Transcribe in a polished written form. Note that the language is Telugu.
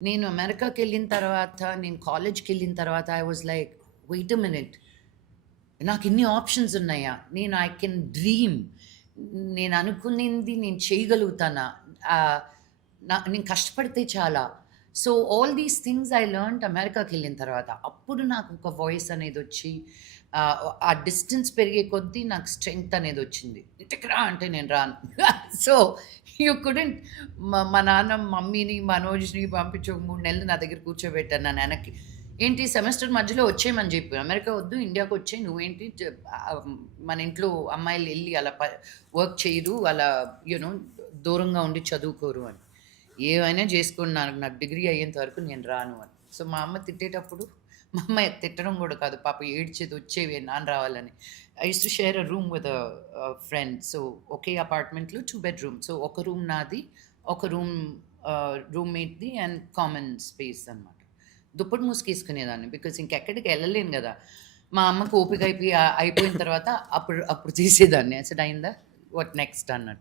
నేను అమెరికాకెళ్ళిన తర్వాత, నేను కాలేజ్‌కెళ్ళిన తర్వాత I was like, wait a minute, నాకిన్ని ఆప్షన్స్ ఉన్నాయా? నేను ఐ కెన్ డ్రీమ్. నేను అనుకునింది నేను చేయగలుగుతానా? ఆహ్, నేను కష్టపడితే చాలా. So, all these things I learned అమెరికాకెళ్ళిన తర్వాత. అప్పుడు నాకు ఒక వాయిస్ అనేదొచ్చి ఆ డిస్టెన్స్ పెరిగే కొద్దీ నాకు స్ట్రెంగ్త్ అనేదొచ్చింది. ఇంటికి రా అంటే నేను రాను. సో, యూ కుడెంట్ మా నాన్న మమ్మీని, మనోజ్‌ని పంపించి ఒక 3 నెలలు నా దగ్గర కూర్చోబెట్టారు నన్ను వెనక్కి. ఏంటి సెమెస్టర్ మధ్యలో వచ్చేయమని చెప్పి. అమెరికా వద్దు, ఇండియాకొచ్చేయి. నువ్వేంటి మన ఇంట్లో అమ్మాయిలు ఎళ్లి అలా వర్క్ చేయరు. అలా నో దూరంగా ఉండి చదువుకోరు అని. ఏమైనా చేసుకోండి, నాకు నాకు డిగ్రీ అయ్యేంత వరకు నేను రాను అని. సో, మా అమ్మ తిట్టేటప్పుడు, మా అమ్మ తిట్టడం గూడా కాదు, పాపం ఏడ్చేది, "వచ్చేవే నాన్న రావాలని." I used to share a room with friend. So, ఒకే అపార్ట్మెంట్‌లో 2 బెడ్‌రూమ్. సో, ఒక రూమ్ నాది, ఒక రూమ్ రూమ్‌మేట్‌ది అండ్ కామన్ స్పేస్ అనమాట. దుప్పటి ముసుగేసుకునేదాన్ని. బికాజ్ ఇంకెక్కడికి ఎళ్ళలేను గదా! మా అమ్మకి ఓపిక అయిపోయిన తర్వాత అప్పుడు అప్పుడు తీసేదాన్ని. ఐ సెడ్, "అయిందా? వాట్ నెక్స్ట్" అన్నట్టు.